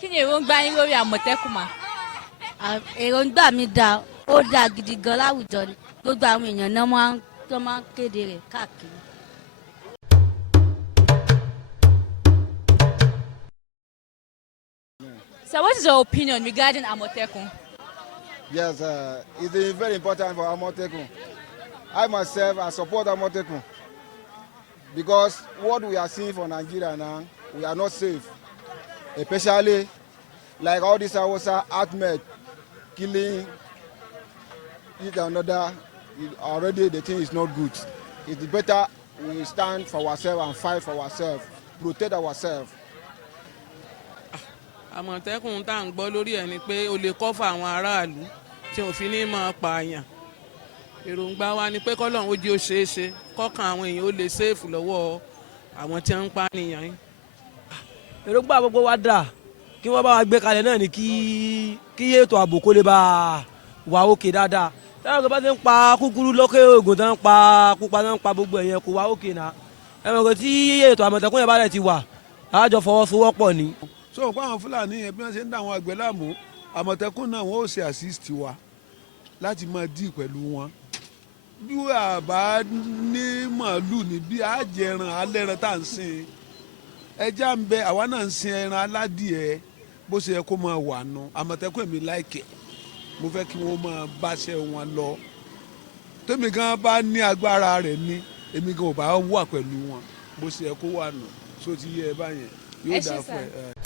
Kí ni èròǹgbà yín lórí Àmọ̀tẹ́kùn mà? Èròǹgbà mi dá, ó dá gidi gan láwùjọ ni. Gbogbo àwọn èèyàn náà máa ń kéde rẹ̀ káàkiri. So what is your opinion regarding Amotekun? Yes, it's very important for Amotekun. I myself, I support Amotekun because what we are seeing for Nigeria now, we are not safe. Especially like all this Hausa Ahmed killing each another, already the thing is not good. It's better we stand for ourselves and fight for ourselves, protect ourselves. Àmọ̀tẹ́kùn tá à ń gbọ́ lórí ẹ̀ ni pé o lè kọ́fà àwọn aráàlú tí òfin ní máa pààyàn. Èròǹgbà wa ni pé kọ́lọ́run ó jẹ́ ó ṣeé ṣe kọ́kàn àwọn èèyàn ó lè ṣèèfù lọ́wọ́ àwọn tí wọ́n ń pànìyàn yín. Èròǹgbà gbogbo wa dà kí wọ́n bá wa gbé kalẹ̀ náà ni kí ètò ààbò kó lè bá wà òkè dáadáa. Táwọn kan bá ti ń pa kúkúrú lókè ògùn tó ń pa pupa tó ń pa gbogbo ẹ̀yẹn kò wá òkè náà. Ẹ̀mọ̀ kò tí ètò Àmọ̀tẹ́kùn yẹn bá rẹ̀ ti wà àjọ fọwọ́sowọ́pọ̀ ni. So òpá àwọn Fúlàní yẹn bí wọ́n ṣe ń dá àwọn àgbẹ̀ láàmú Àmọ̀tẹ́kùn náà wọ́n ó ṣe assist wa láti máa dì pẹ̀lú wọn. Bí àbá ní màálù ní bí àjẹran alẹ́ran tá à ń sìn ẹja ń bẹ àwa náà ń sin ẹran aládìẹ bó ṣe yẹ kó máa wà nù Àmọ̀tẹ́kùn èmi láìkẹ́ mo fẹ́ kí wọ́n máa báṣẹ́ wọn lọ tèmi gan bá ní agbára rẹ̀ ní èmi gan ò bá wà pẹ̀lú wọn bó ṣe yẹ kó wà nù so ti yẹ ẹ báyẹn yóò dáa fún ẹ.